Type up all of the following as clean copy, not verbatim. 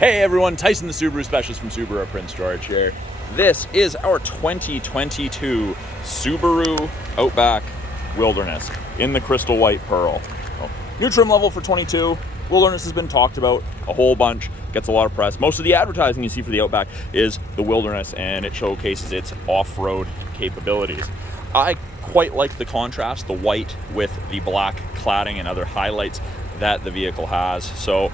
Hey everyone, Tyson the Subaru Specialist from Subaru Prince George here. This is our 2022 Subaru Outback Wilderness in the crystal white pearl. New trim level for 22. Wilderness has been talked about a whole bunch, gets a lot of press. Most of the advertising you see for the Outback is the Wilderness, and it showcases its off-road capabilities. I quite like the contrast, the white with the black cladding and other highlights that the vehicle has. So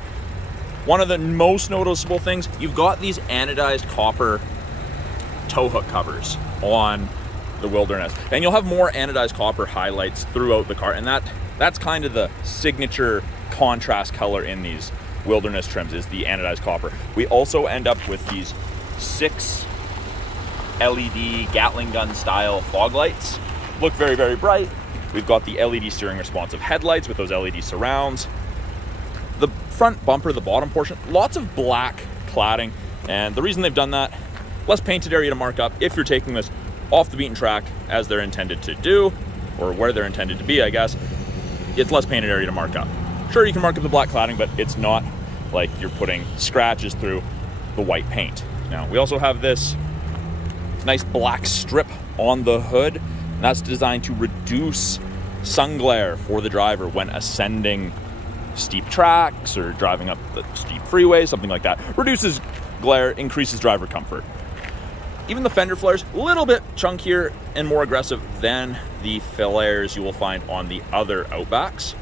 one of the most noticeable things, you've got these anodized copper tow hook covers on the Wilderness, and you'll have more anodized copper highlights throughout the car, and that's kind of the signature contrast color in these Wilderness trims, is the anodized copper. We also end up with these 6 LED Gatling gun style fog lights. Look very, very bright. We've got the LED steering responsive headlights with those LED surrounds. The front bumper, the bottom portion, lots of black cladding, and the reason they've done that, less painted area to mark up if you're taking this off the beaten track as they're intended to do, or where they're intended to be, I guess. It's less painted area to mark up. Sure, you can mark up the black cladding, but it's not like you're putting scratches through the white paint. Now, we also have this nice black strip on the hood, and that's designed to reduce sun glare for the driver when ascending steep tracks or driving up the steep freeway, something like that. Reduces glare, increases driver comfort. Even the fender flares, a little bit chunkier and more aggressive than the flares you will find on the other Outbacks.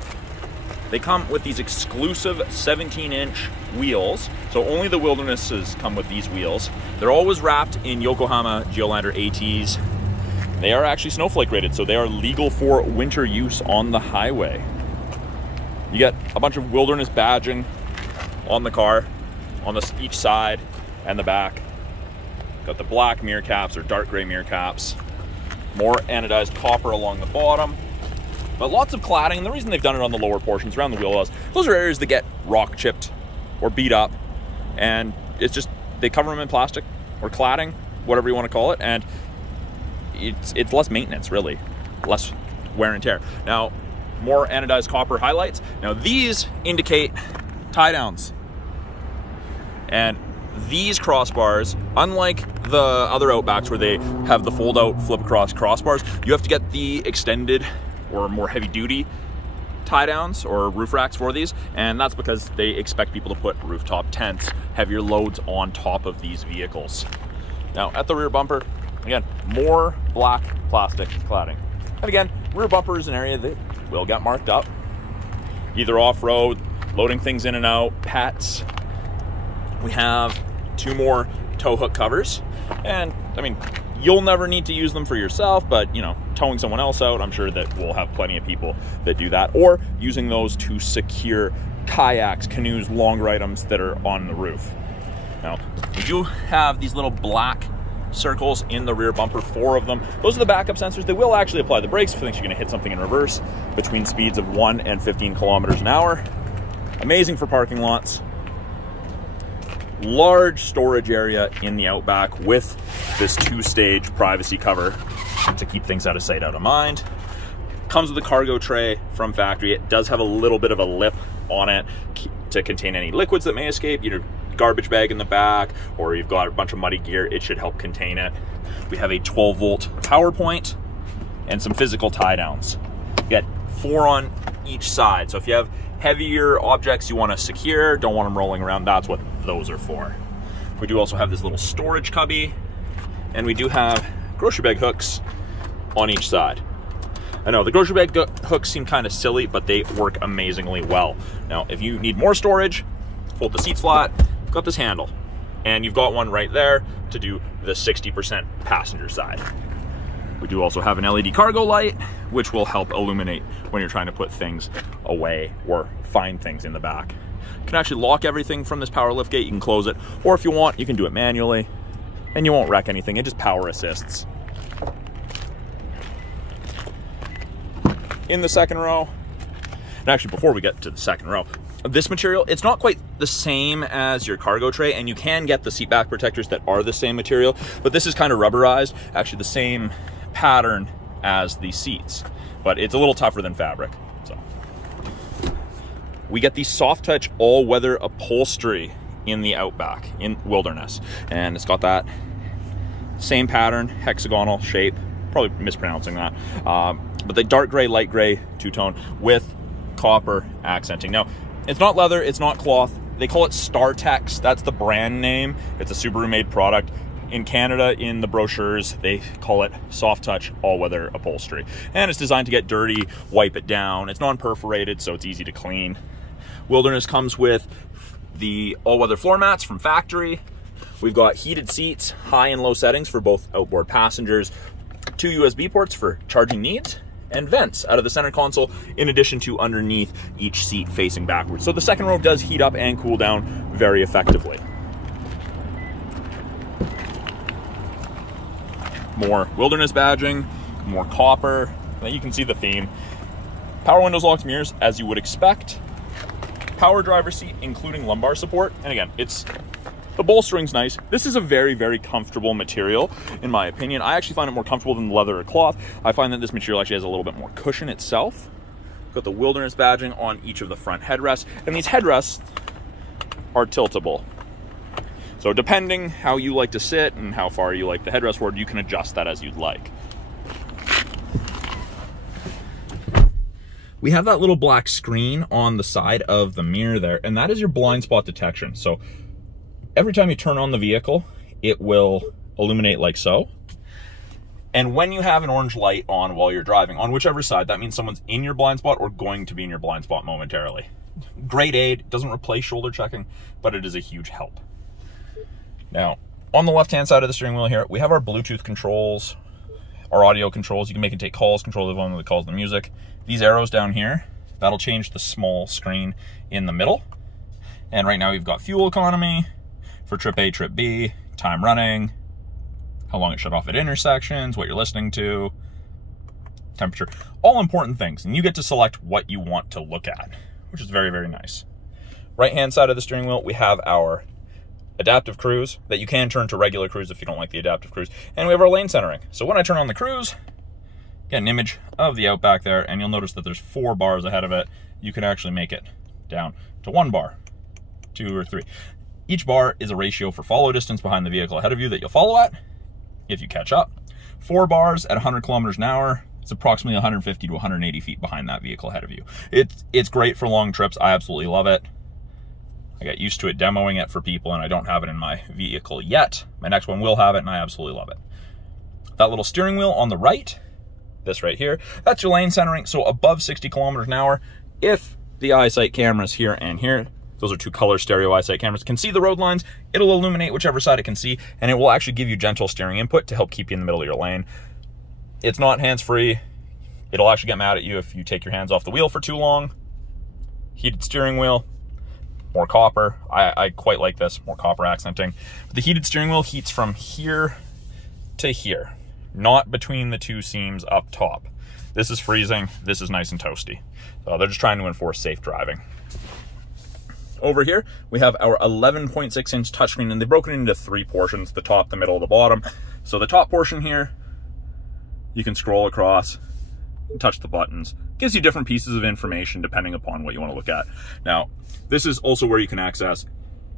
They come with these exclusive 17-inch wheels, so only the Wildernesses come with these wheels. They're always wrapped in Yokohama Geolandar ATs. They are actually snowflake rated, so they are legal for winter use on the highway. You get a bunch of Wilderness badging on the car, on each side and the back. Got the black mirror caps or dark gray mirror caps. More anodized copper along the bottom. But lots of cladding, and the reason they've done it on the lower portions, around the wheel wells, those are areas that get rock chipped or beat up. And it's just, they cover them in plastic or cladding, whatever you want to call it, and it's less maintenance, really. Less wear and tear. Now, more anodized copper highlights. Now these indicate tie downs, and these crossbars, unlike the other Outbacks where they have the fold out flip across crossbars, you have to get the extended or more heavy duty tie downs or roof racks for these, and that's because they expect people to put rooftop tents, heavier loads on top of these vehicles. Now at the rear bumper, again, more black plastic cladding. And again, rear bumper is an area that will get marked up, either off-road, loading things in and out, pets. We have 2 more tow hook covers, and I mean, you'll never need to use them for yourself, but you know, towing someone else out, I'm sure that we'll have plenty of people that do that, or using those to secure kayaks, canoes, longer items that are on the roof. Now, we do have these little black circles in the rear bumper, 4 of them. Those are the backup sensors. They will actually apply the brakes if you think you're going to hit something in reverse between speeds of 1 and 15 kilometers an hour. Amazing for parking lots. Large storage area in the Outback with this 2-stage privacy cover to keep things out of sight, out of mind. Comes with a cargo tray from factory. It does have a little bit of a lip on it to contain any liquids that may escape, either garbage bag in the back, or you've got a bunch of muddy gear, it should help contain it. We have a 12-volt power point and some physical tie downs. You get 4 on each side, so if you have heavier objects you want to secure, don't want them rolling around, that's what those are for. We do also have this little storage cubby, and we do have grocery bag hooks on each side. I know the grocery bag hooks seem kind of silly, but they work amazingly well. Now, if you need more storage, fold the seats flat, got this handle, and you've got one right there to do the 60% passenger side. We do also have an LED cargo light, which will help illuminate when you're trying to put things away or find things in the back. You can actually lock everything from this power lift gate. You can close it, or if you want, you can do it manually, and you won't wreck anything. It just power assists. In the second row, and actually before we get to the second row, this material, it's not quite the same as your cargo tray, and you can get the seat back protectors that are the same material, but this is kind of rubberized, actually the same pattern as the seats, but it's a little tougher than fabric. So we get the soft touch all-weather upholstery in the Outback, in wilderness. And it's got that same pattern, hexagonal shape, probably mispronouncing that. But the dark gray, light gray two-tone with copper accenting. Now, it's not leather, it's not cloth. They call it StarTex. That's the brand name. It's a Subaru-made product. In Canada, in the brochures, they call it soft touch all-weather upholstery. And it's designed to get dirty, wipe it down. It's non-perforated, so it's easy to clean. Wilderness comes with the all-weather floor mats from factory. We've got heated seats, high and low settings for both outboard passengers, 2 USB ports for charging needs, and vents out of the center console, in addition to underneath each seat facing backwards. So the second row does heat up and cool down very effectively. More wilderness badging, more copper. You can see the theme. Power windows, locks, mirrors, as you would expect. Power driver seat, including lumbar support. And again, the bolstering's nice. This is a very, very comfortable material, in my opinion. I actually find it more comfortable than leather or cloth. I find that this material actually has a little bit more cushion itself. Got the wilderness badging on each of the front headrests, and these headrests are tiltable. So depending how you like to sit and how far you like the headrest forward, you can adjust that as you'd like. We have that little black screen on the side of the mirror there, and that is your blind spot detection. So every time you turn on the vehicle, it will illuminate like so. And when you have an orange light on while you're driving, on whichever side, that means someone's in your blind spot or going to be in your blind spot momentarily. Great aid, doesn't replace shoulder checking, but it is a huge help. Now, on the left-hand side of the steering wheel here, we have our Bluetooth controls, our audio controls. You can make and take calls, control the volume that calls the music. These arrows down here, that'll change the small screen in the middle. And right now we've got fuel economy for trip A, trip B, time running, how long it shut off at intersections, what you're listening to, temperature, all important things. And you get to select what you want to look at, which is very, very nice. Right-hand side of the steering wheel, we have our adaptive cruise that you can turn to regular cruise if you don't like the adaptive cruise. And we have our lane centering. So when I turn on the cruise, get an image of the Outback there, and you'll notice that there's 4 bars ahead of it. You can actually make it down to 1 bar, 2 or 3. Each bar is a ratio for follow distance behind the vehicle ahead of you that you'll follow at if you catch up. 4 bars at 100 kilometers an hour. It's approximately 150 to 180 feet behind that vehicle ahead of you. It's great for long trips. I absolutely love it. I got used to it demoing it for people, and I don't have it in my vehicle yet. My next one will have it, and I absolutely love it. That little steering wheel on the right, this right here, that's your lane centering. So above 60 kilometers an hour, if the Eyesight cameras here and here, those are 2 color stereo Eyesight cameras, can see the road lines, it'll illuminate whichever side it can see, and it will actually give you gentle steering input to help keep you in the middle of your lane. It's not hands-free. It'll actually get mad at you if you take your hands off the wheel for too long. Heated steering wheel. More copper. I quite like this, more copper accenting. The heated steering wheel heats from here to here, not between the 2 seams up top. This is freezing, this is nice and toasty. So they're just trying to enforce safe driving. Over here, we have our 11.6-inch touchscreen, and they've broken it into 3 portions, the top, the middle, the bottom. So the top portion here, you can scroll across, touch the buttons. Gives you different pieces of information depending upon what you want to look at. Now, this is also where you can access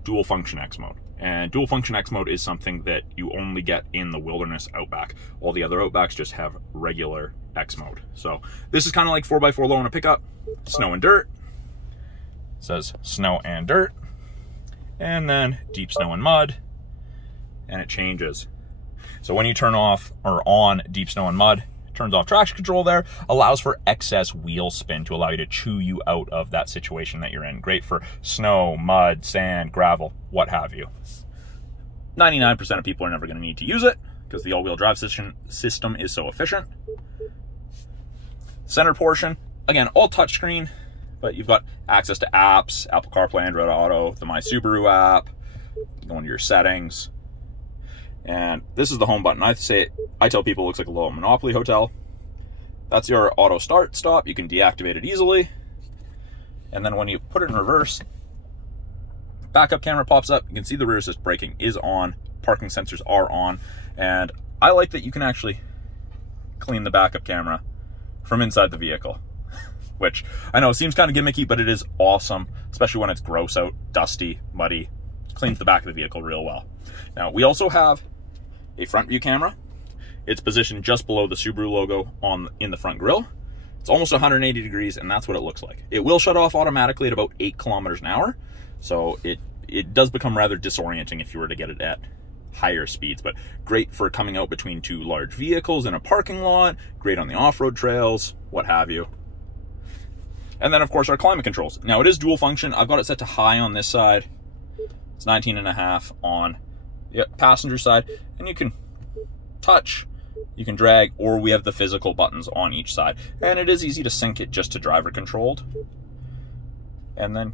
dual function X mode. And dual function X mode is something that you only get in the Wilderness Outback. All the other Outbacks just have regular X mode. So this is kind of like 4x4 low in a pickup, snow and dirt. It says snow and dirt. And then deep snow and mud. And it changes. So when you turn off or on deep snow and mud, turns off traction control there, allows for excess wheel spin to allow you to chew you out of that situation that you're in. Great for snow, mud, sand, gravel, what have you. 99% of people are never going to need to use it because the all-wheel drive system is so efficient. Center portion, again, all touchscreen, but you've got access to apps, Apple CarPlay, Android Auto, the My Subaru app, go into your settings. And this is the home button. I tell people it looks like a little Monopoly hotel. That's your auto start stop. You can deactivate it easily. And then when you put it in reverse, backup camera pops up. You can see the rear assist braking is on. Parking sensors are on. And I like that you can actually clean the backup camera from inside the vehicle, which I know seems kind of gimmicky, but it is awesome, especially when it's gross out, dusty, muddy. cleans the back of the vehicle real well. Now, we also have a front view camera. It's positioned just below the Subaru logo in the front grille. It's almost 180 degrees, and that's what it looks like. It will shut off automatically at about 8 kilometers an hour, so it does become rather disorienting if you were to get it at higher speeds, but great for coming out between two large vehicles in a parking lot, great on the off-road trails, what have you. And then, of course, our climate controls. Now, it is dual function. I've got it set to high on this side. It's 19.5 on the passenger side, and you can touch, you can drag, or we have the physical buttons on each side. And it is easy to sync it just to driver controlled. And then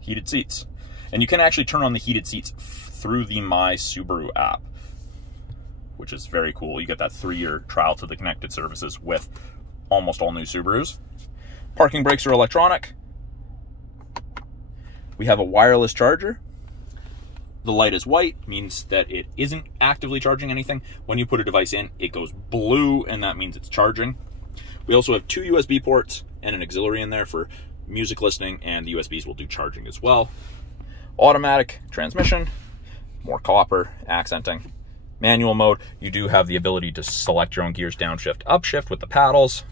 heated seats. And you can actually turn on the heated seats through the My Subaru app, which is very cool. You get that 3-year trial to the connected services with almost all new Subarus. Parking brakes are electronic. We have a wireless charger. The light is white, means that it isn't actively charging anything. When you put a device in, it goes blue, and that means it's charging. We also have 2 USB ports and an auxiliary in there for music listening, and the USBs will do charging as well. Automatic transmission, more copper, accenting. Manual mode, you do have the ability to select your own gears, downshift, upshift with the paddles.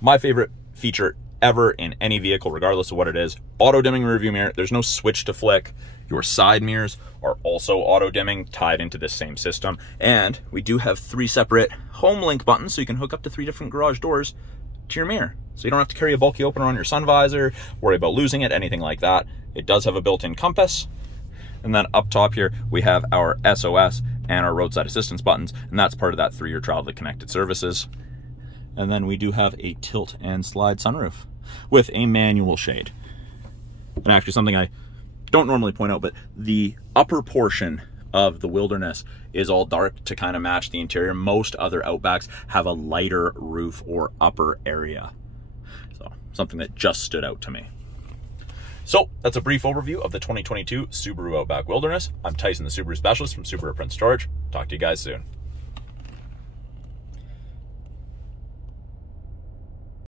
My favorite feature ever in any vehicle, regardless of what it is, auto dimming rearview mirror. There's no switch to flick. Your side mirrors are also auto dimming, tied into this same system. And we do have 3 separate home link buttons, so you can hook up to 3 different garage doors to your mirror. So you don't have to carry a bulky opener on your sun visor, worry about losing it, anything like that. It does have a built-in compass. And then up top here, we have our SOS and our roadside assistance buttons, and that's part of that 3-year trial of the connected services. And then we do have a tilt and slide sunroof with a manual shade. And actually something I don't normally point out, but the upper portion of the Wilderness is all dark to kind of match the interior. Most other Outbacks have a lighter roof or upper area. So something that just stood out to me. So that's a brief overview of the 2022 Subaru Outback Wilderness. I'm Tyson, the Subaru specialist from Subaru Prince George. Talk to you guys soon.